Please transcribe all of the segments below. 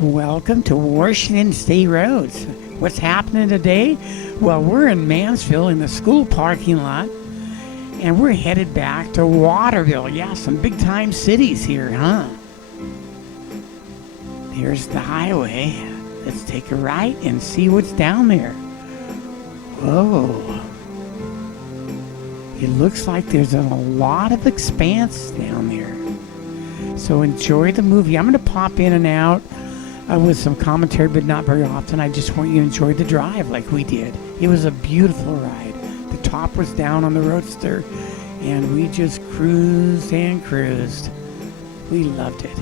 Welcome to Washington State Roads. What's happening today? Well, we're in Mansfield in the school parking lot, and we're headed back to Waterville. Yeah, some big time cities here, huh? There's the highway. Let's take a right and see what's down there. Whoa. It looks like there's a lot of expanse down there. So enjoy the movie. I'm going to pop in and out with some commentary, but not very often. I just want you to enjoy the drive like we did. It was a beautiful ride. The top was down on the roadster, and we just cruised and cruised. We loved it.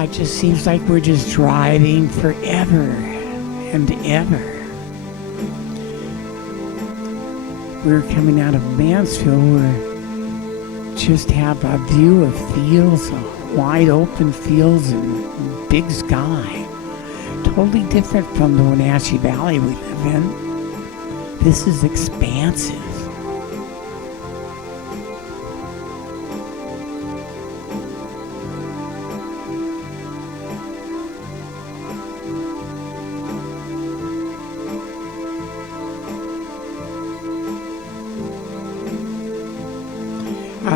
It just seems like we're just driving forever and ever. We're coming out of Mansfield. We just have a view of fields, wide open fields and big sky. Totally different from the Wenatchee Valley we live in. This is expansive.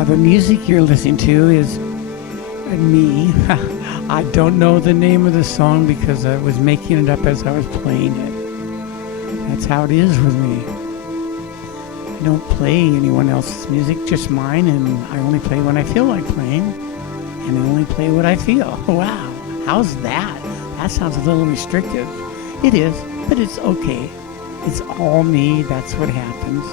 The music you're listening to is me. I don't know the name of the song because I was making it up as I was playing it. That's how it is with me. I don't play anyone else's music, just mine, and I only play when I feel like playing, and I only play what I feel. Wow, how's that? That sounds a little restrictive. It is, but it's okay. It's all me. That's what happens.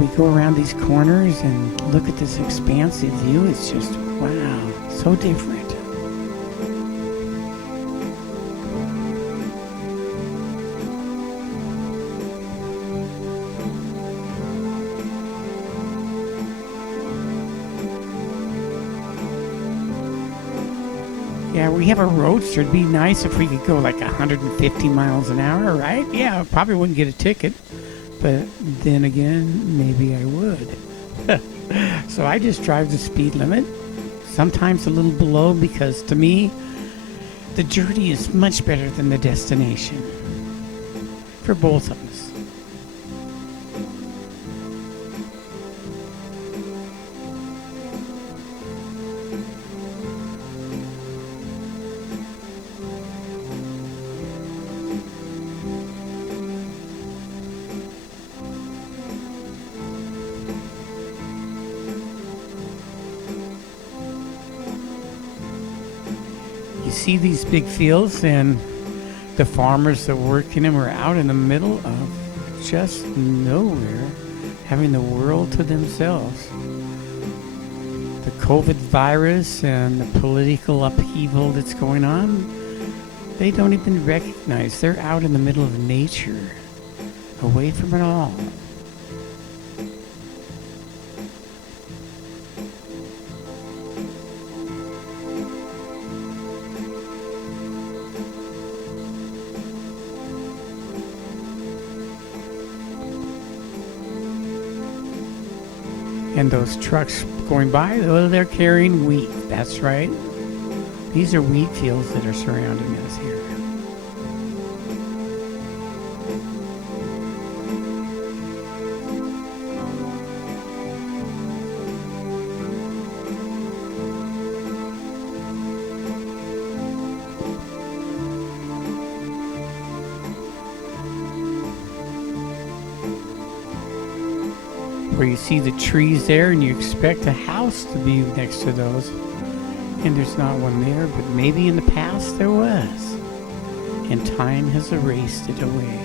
We go around these corners and look at this expansive view. It's just, wow, so different. Yeah, we have a roadster. It'd be nice if we could go like 150 miles an hour, right? Yeah, I probably wouldn't get a ticket. But then again, maybe I would. So I just drive the speed limit, sometimes a little below, because to me, the journey is much better than the destination for both of us. You see these big fields, and the farmers that work in them are out in the middle of just nowhere, having the world to themselves. The COVID virus and the political upheaval that's going on, they don't even recognize. They're out in the middle of nature, away from it all. And those trucks going by, well, they're carrying wheat. That's right. These are wheat fields that are surrounding us here. Where you see the trees there and you expect a house to be next to those, and there's not one there, but maybe in the past there was, and time has erased it away.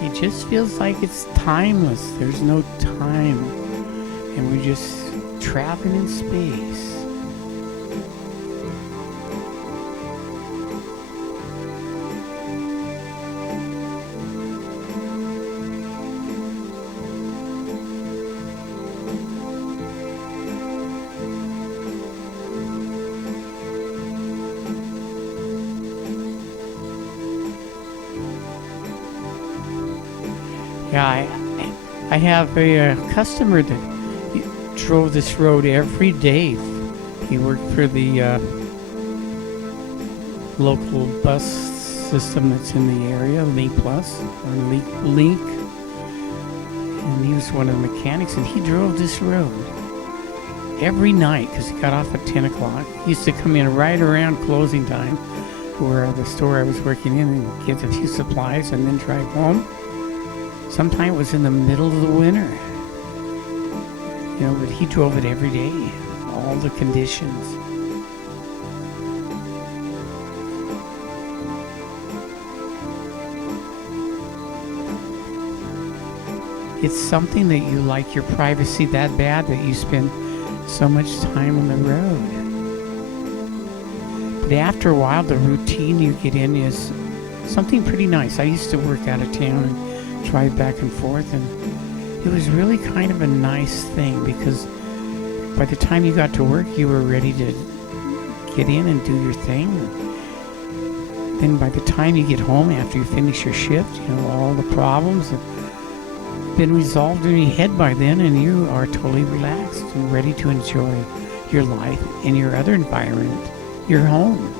It just feels like it's timeless. There's no time. And we're just traveling in space. Yeah, I have a customer that drove this road every day. He worked for the local bus system that's in the area, Link Plus, or Link. And he was one of the mechanics, and he drove this road every night because he got off at 10 o'clock. He used to come in right around closing time where the store I was working in and get a few supplies and then drive home. Sometimes it was in the middle of the winter, you know, but he drove it every day, all the conditions. It's something that you like your privacy that bad that you spend so much time on the road. But after a while, the routine you get in is something pretty nice. I used to work out of town and drive back and forth, and it was really kind of a nice thing because by the time you got to work, you were ready to get in and do your thing. Then by the time you get home after you finish your shift, you know, all the problems have been resolved in your head by then, and you are totally relaxed and ready to enjoy your life in your other environment, your home.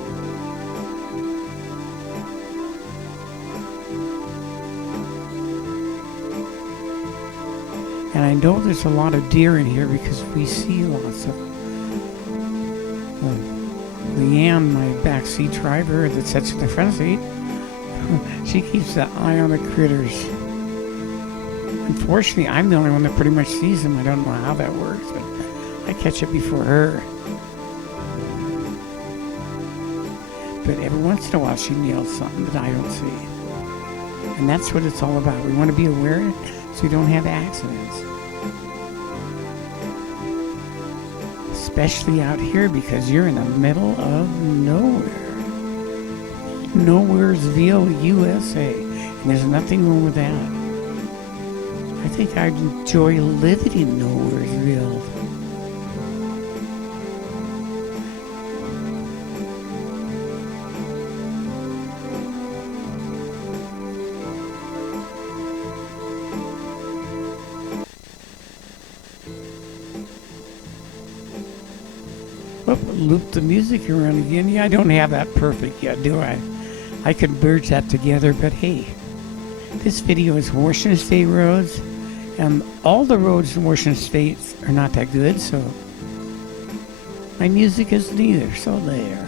And I know there's a lot of deer in here because we see lots of Leanne, my backseat driver that sits in the front seat, she keeps an eye on the critters. Unfortunately, I'm the only one that pretty much sees them. I don't know how that works, but I catch it before her. But every once in a while, she nails something that I don't see. And that's what it's all about. We want to be aware so we don't have accidents. Especially out here because you're in the middle of nowhere. Nowheresville, USA. And there's nothing wrong with that. I think I'd enjoy living in Nowheresville. Whoop, loop the music around again. Yeah, I don't have that perfect yet, do I? I could merge that together, but hey, this video is Washington State roads, and all the roads in Washington State are not that good, so my music isn't either, so there.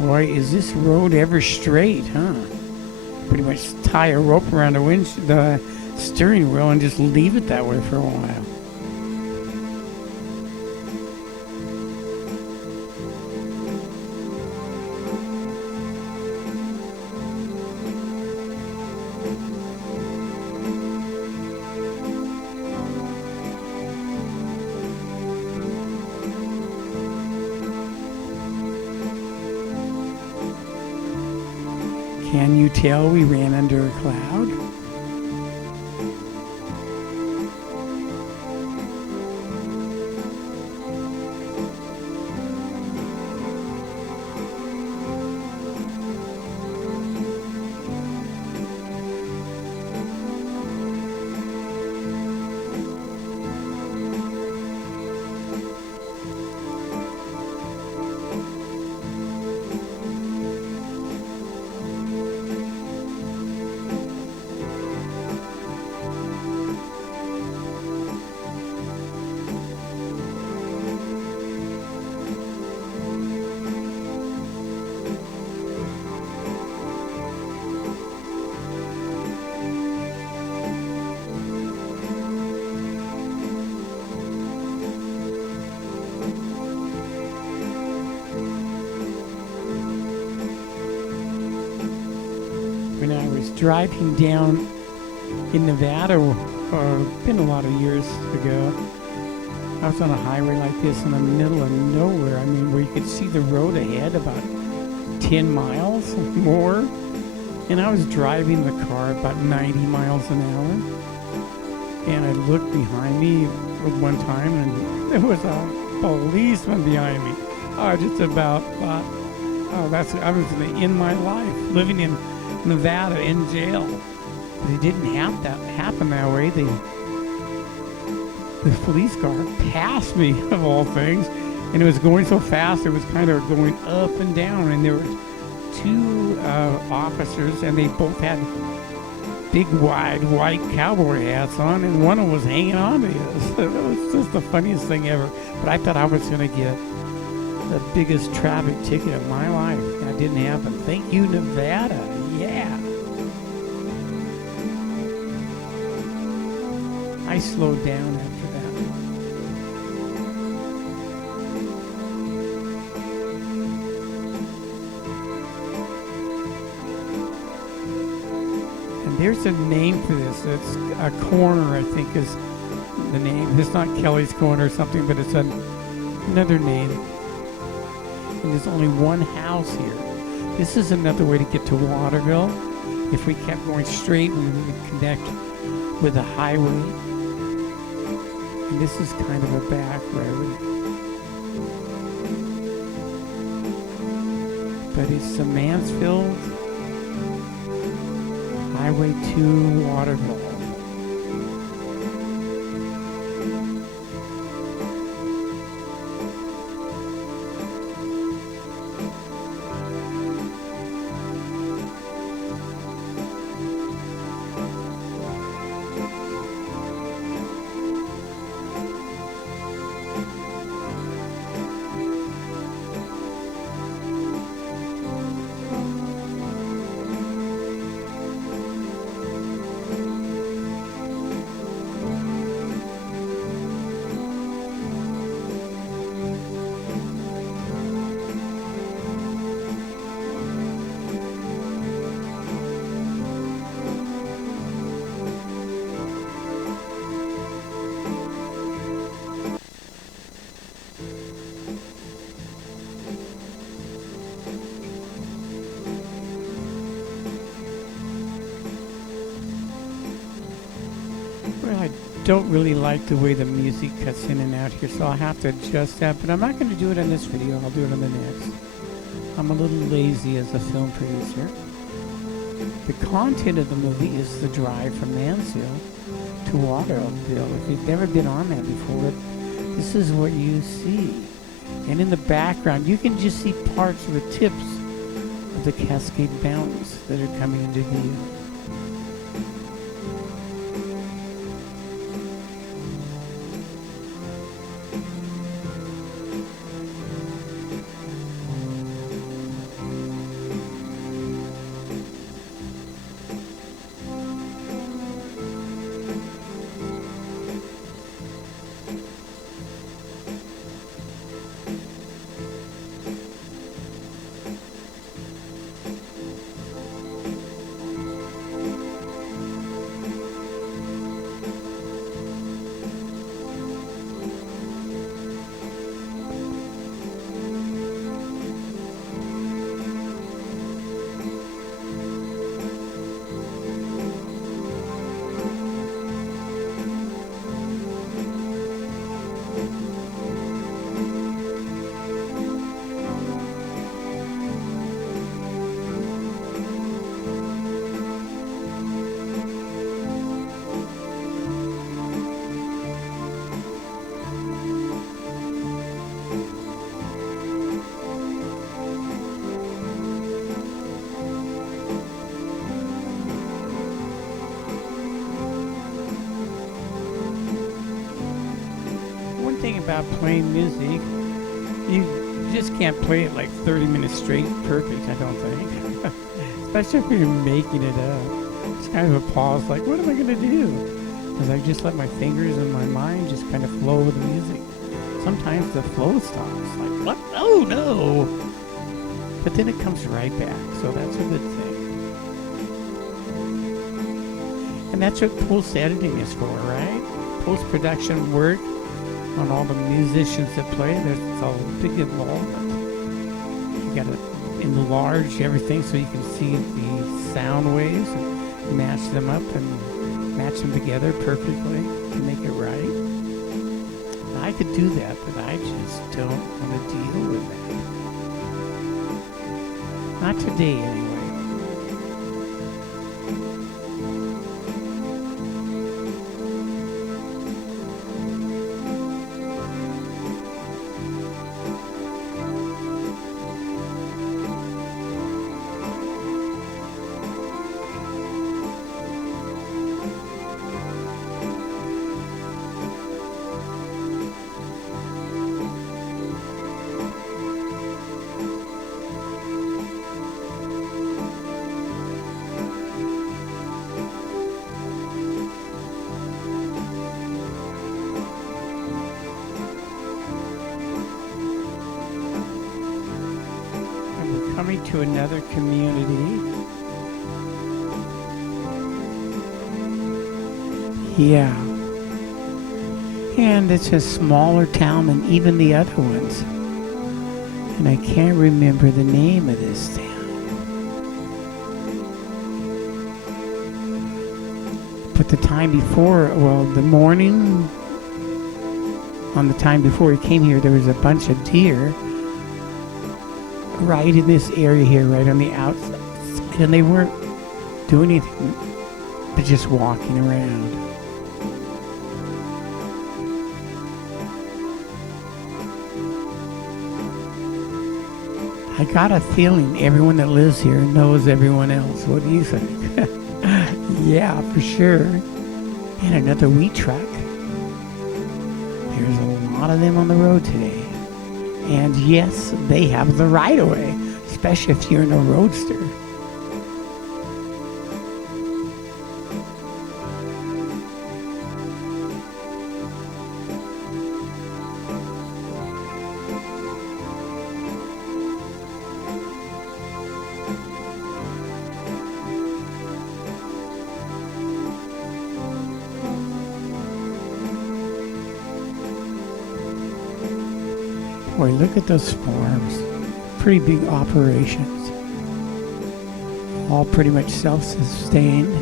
Boy, is this road ever straight, huh? Pretty much tie a rope around the steering wheel and just leave it that way for a while. Can you tell we ran under a cloud? When I was driving down in Nevada, been a lot of years ago, I was on a highway like this in the middle of nowhere. I mean, where you could see the road ahead about 10 miles more. And I was driving the car about 90 miles an hour. And I looked behind me one time and there was a policeman behind me. I just about thought, I was going to end my life living in Nevada in jail. But it didn't have that happen that way. The police car passed me, of all things, and it was going so fast it was kind of going up and down, and there were two officers, and they both had big wide white cowboy hats on, and one of them was hanging on to us. It was just the funniest thing ever. But I thought I was going to get the biggest traffic ticket of my life. That didn't happen. Thank you, Nevada. Yeah. I slowed down after that. And there's a name for this. It's a corner, I think, is the name. It's not Kelly's Corner or something, but it's another name. And there's only one house here. This is another way to get to Waterville. If we kept going straight, we would connect with the highway. And this is kind of a back road. But it's the Mansfield Highway to Waterville. don't really like the way the music cuts in and out here, so I'll have to adjust that. But I'm not going to do it on this video. I'll do it on the next. I'm a little lazy as a film producer. The content of the movie is the drive from Mansfield to Waterville. If you've never been on that before, this is what you see. And in the background, you can just see parts of the tips of the Cascade Mountains that are coming into view. About playing music, you just can't play it like 30 minutes straight perfect, I don't think. Especially if you're making it up. It's kind of a pause, like, what am I going to do? Because I just let my fingers and my mind just kind of flow with the music. Sometimes the flow stops, like, what? Oh, no! But then it comes right back, so that's a good thing. And that's what post-editing is for, right? Post-production work on all the musicians that play, there's a big involvement. You gotta enlarge everything so you can see the sound waves and match them up and match them together perfectly to make it right. I could do that, but I just don't want to deal with that. Not today, anyway. Coming to another community. Yeah. And it's a smaller town than even the other ones. And I can't remember the name of this town. But the time before, well, the morning, on the time before we came here, there was a bunch of deer right in this area here, right on the outside, and they weren't doing anything but just walking around. I got a feeling everyone that lives here knows everyone else. What do you think? Yeah, for sure. And another wheat truck. There's a lot of them on the road today. And yes, they have the right-of-way, especially if you're in a roadster. Boy, look at those farms. Pretty big operations. All pretty much self-sustained.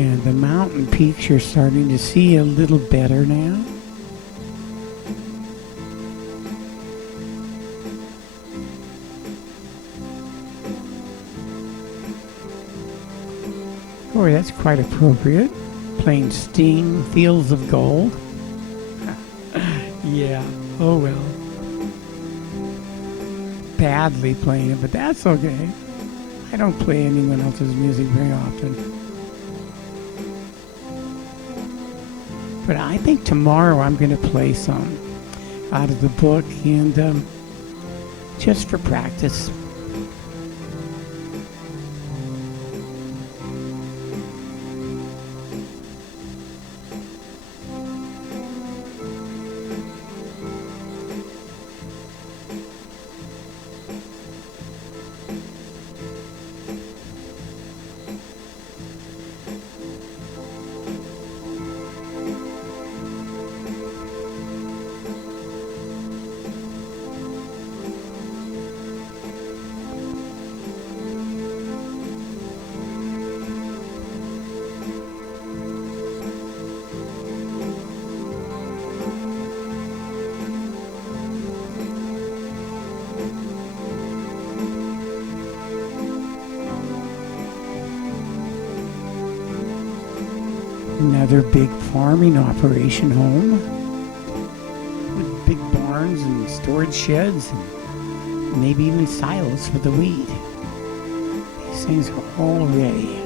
And the mountain peaks you're starting to see a little better now. Boy, that's quite appropriate. Playing Sting, Fields of Gold. Yeah, oh well. Badly playing it, but that's okay. I don't play anyone else's music very often. But I think tomorrow I'm going to play some out of the book, and just for practice. Another big farming operation home with big barns and storage sheds and maybe even silos for the wheat. These things are all ready.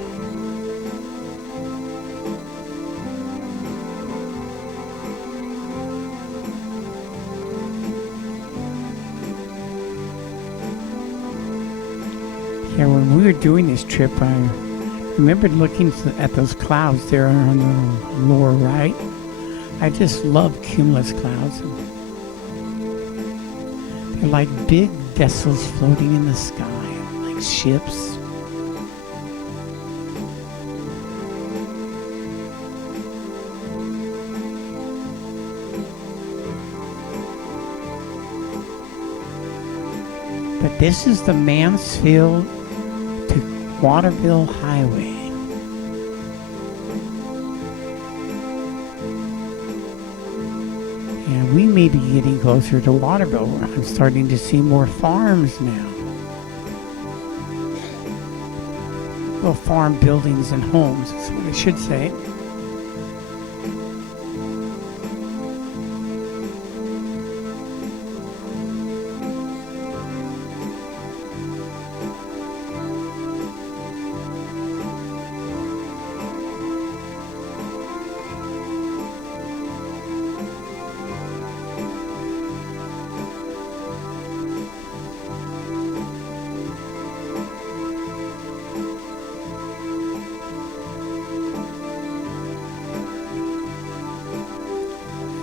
Yeah, when we were doing this trip, I remembered looking at those clouds there on the lower right. I just love cumulus clouds. They're like big vessels floating in the sky, like ships. But this is the Mansfield to Waterville Highway. And we may be getting closer to Waterville, where I'm starting to see more farms now. Well, farm buildings and homes, that's what I should say.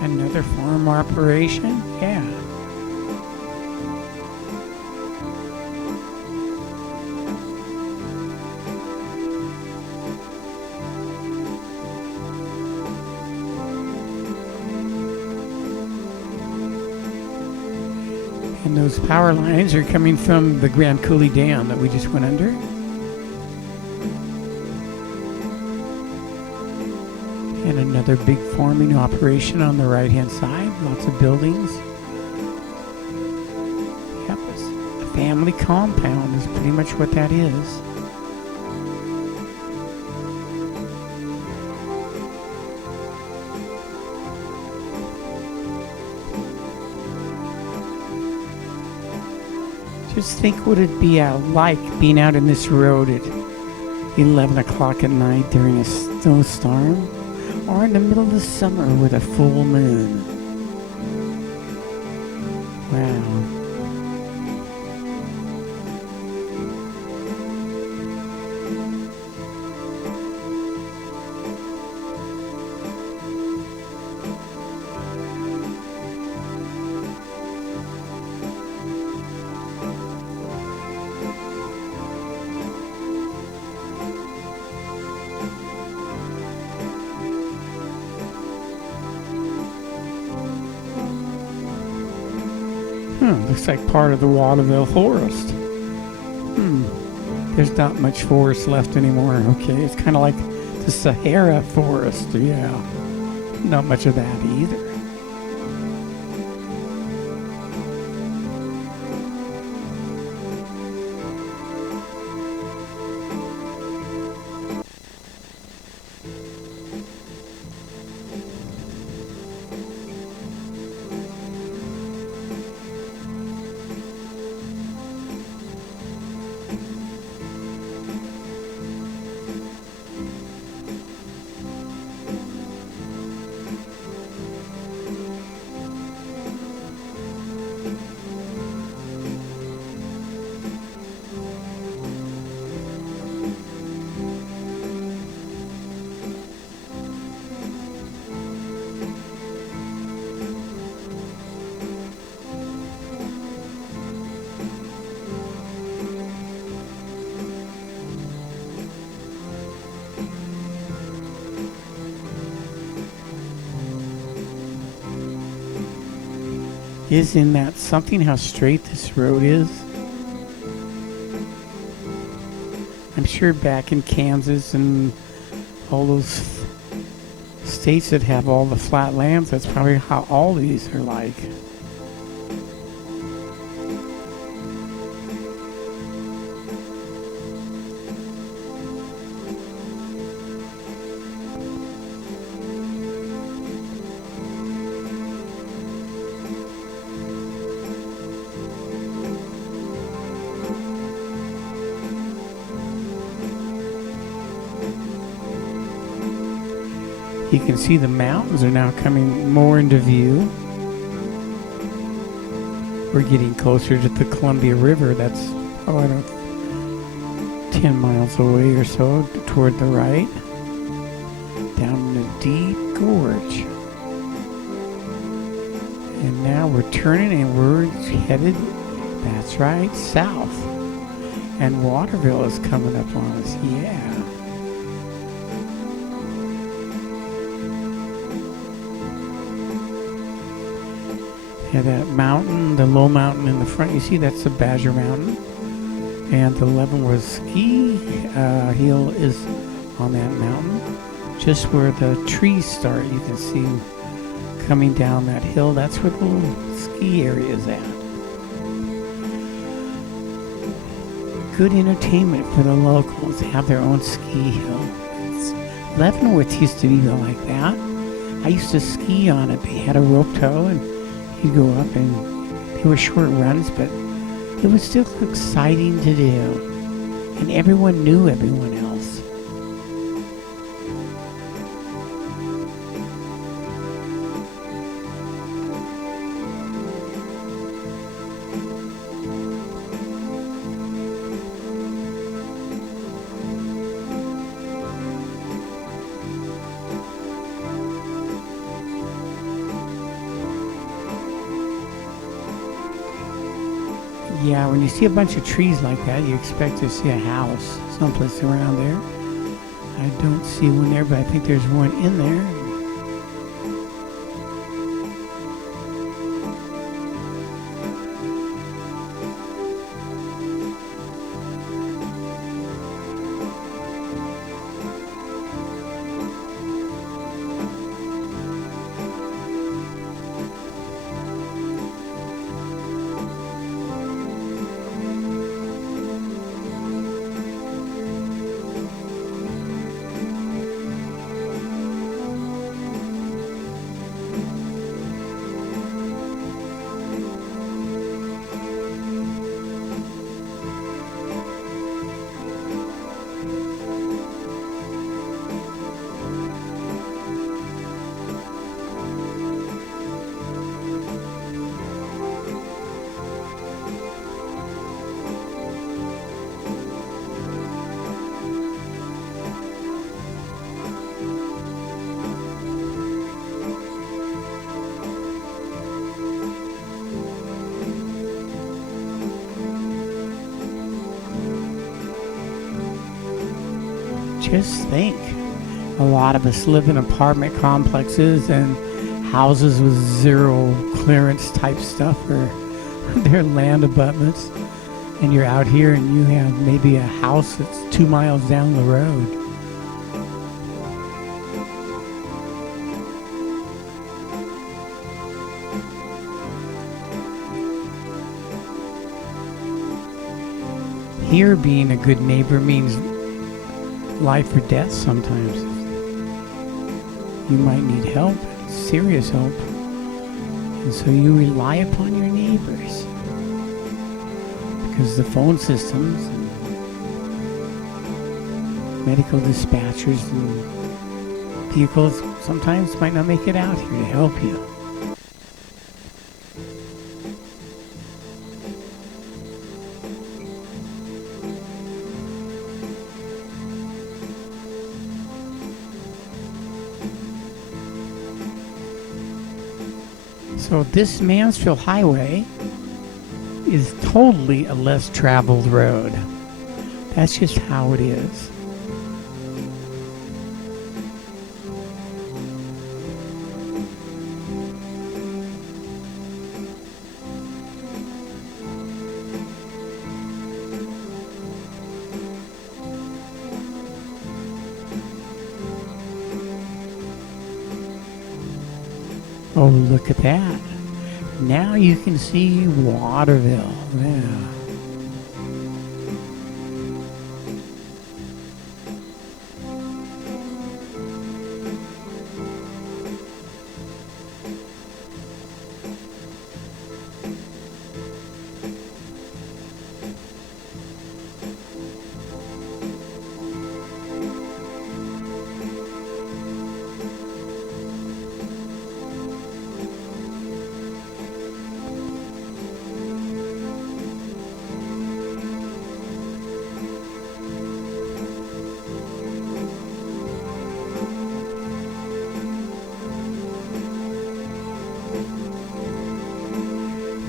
Another farm operation? Yeah. And those power lines are coming from the Grand Coulee Dam that we just went under. And another big farming operation on the right-hand side. Lots of buildings. Yep, a family compound is pretty much what that is. Just think what it'd be like being out in this road at 11 o'clock at night during a snowstorm, or in the middle of the summer with a full moon. Wow. Looks like part of the Waterville forest. There's not much forest left anymore. Okay, it's kind of like the the Sahara forest, yeah. Not much of that either. Isn't that something how straight this road is? I'm sure back in Kansas and all those states that have all the flat lands, that's probably how all these are like. You can see the mountains are now coming more into view. We're getting closer to the Columbia River. That's, oh, I don't, 10 miles away or so toward the right. Down in a deep gorge. And now we're turning and we're headed, that's right, south. And Waterville is coming up on us, yeah. Yeah, that mountain, the low mountain in the front, you see that's the Badger Mountain. And the Leavenworth Ski Hill is on that mountain. Just where the trees start, you can see coming down that hill. That's where the little ski area is at. Good entertainment for the locals. They have their own ski hill. Leavenworth used to be like that. I used to ski on it. They had a rope tow and you go up, and they were short runs, but it was still exciting to do. And everyone knew everyone else. Yeah, when you see a bunch of trees like that, you expect to see a house someplace around there. I don't see one there, but I think there's one in there. Just think, a lot of us live in apartment complexes and houses with zero clearance type stuff, or they're land abutments, and you're out here and you have maybe a house that's 2 miles down the road. Here, being a good neighbor means life or death sometimes. You might need help, serious help, and so you rely upon your neighbors. Because the phone systems and medical dispatchers and vehicles sometimes might not make it out here to help you. So this Mansfield Highway is totally a less traveled road. That's just how it is. Oh, look at that. Now you can see Waterville. Yeah.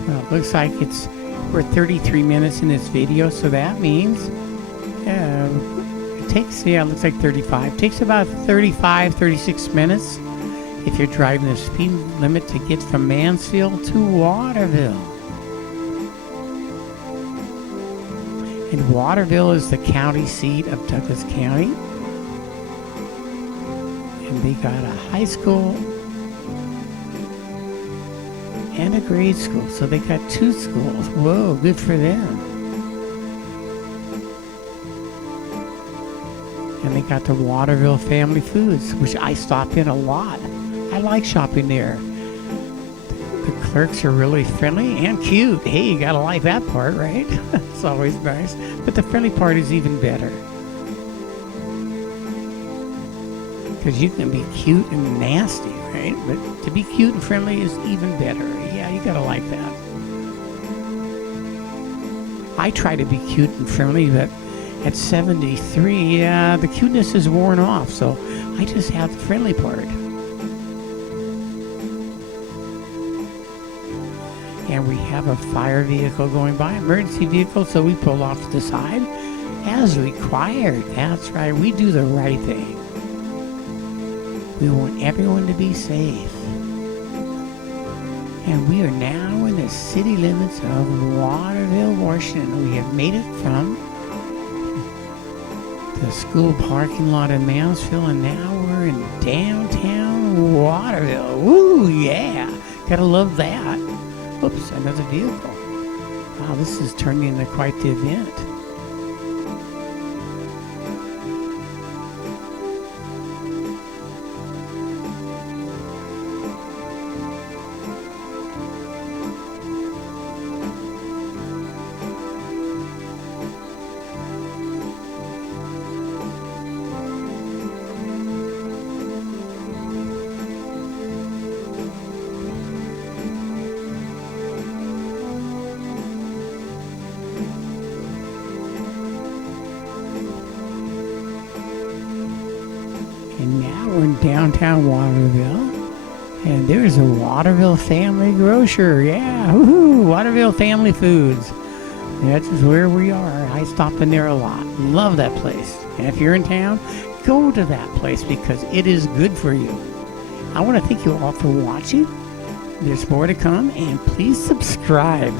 Well, it looks like we're 33 minutes in this video, so that means it takes, it looks like 35. It takes about 35, 36 minutes if you're driving the speed limit to get from Mansfield to Waterville. And Waterville is the county seat of Douglas County. And they got a high school and a grade school, so they got 2 schools. Whoa, good for them. And they got the Waterville Family Foods, which I stop in a lot. I like shopping there. The clerks are really friendly and cute. Hey, you gotta like that part, right? It's always nice. But the friendly part is even better. Because you can be cute and nasty, right? But to be cute and friendly is even better. Yeah, you gotta like that. I try to be cute and friendly, but at 73, yeah, the cuteness is worn off, so I just have the friendly part. And we have a fire vehicle going by, emergency vehicle, so we pull off to the side as required. That's right, we do the right thing. We want everyone to be safe. And we are now in the city limits of Waterville, Washington. We have made it from the school parking lot in Mansfield, and now we're in downtown Waterville. Woo, yeah. Gotta love that. Oops, another vehicle. Wow, this is turning into quite the event. And now we're in downtown Waterville, and there's a Waterville Family Grocer. Yeah, woohoo! Waterville Family Foods. That's where we are. I stop in there a lot. Love that place. And if you're in town, go to that place because it is good for you. I want to thank you all for watching. There's more to come, and please subscribe.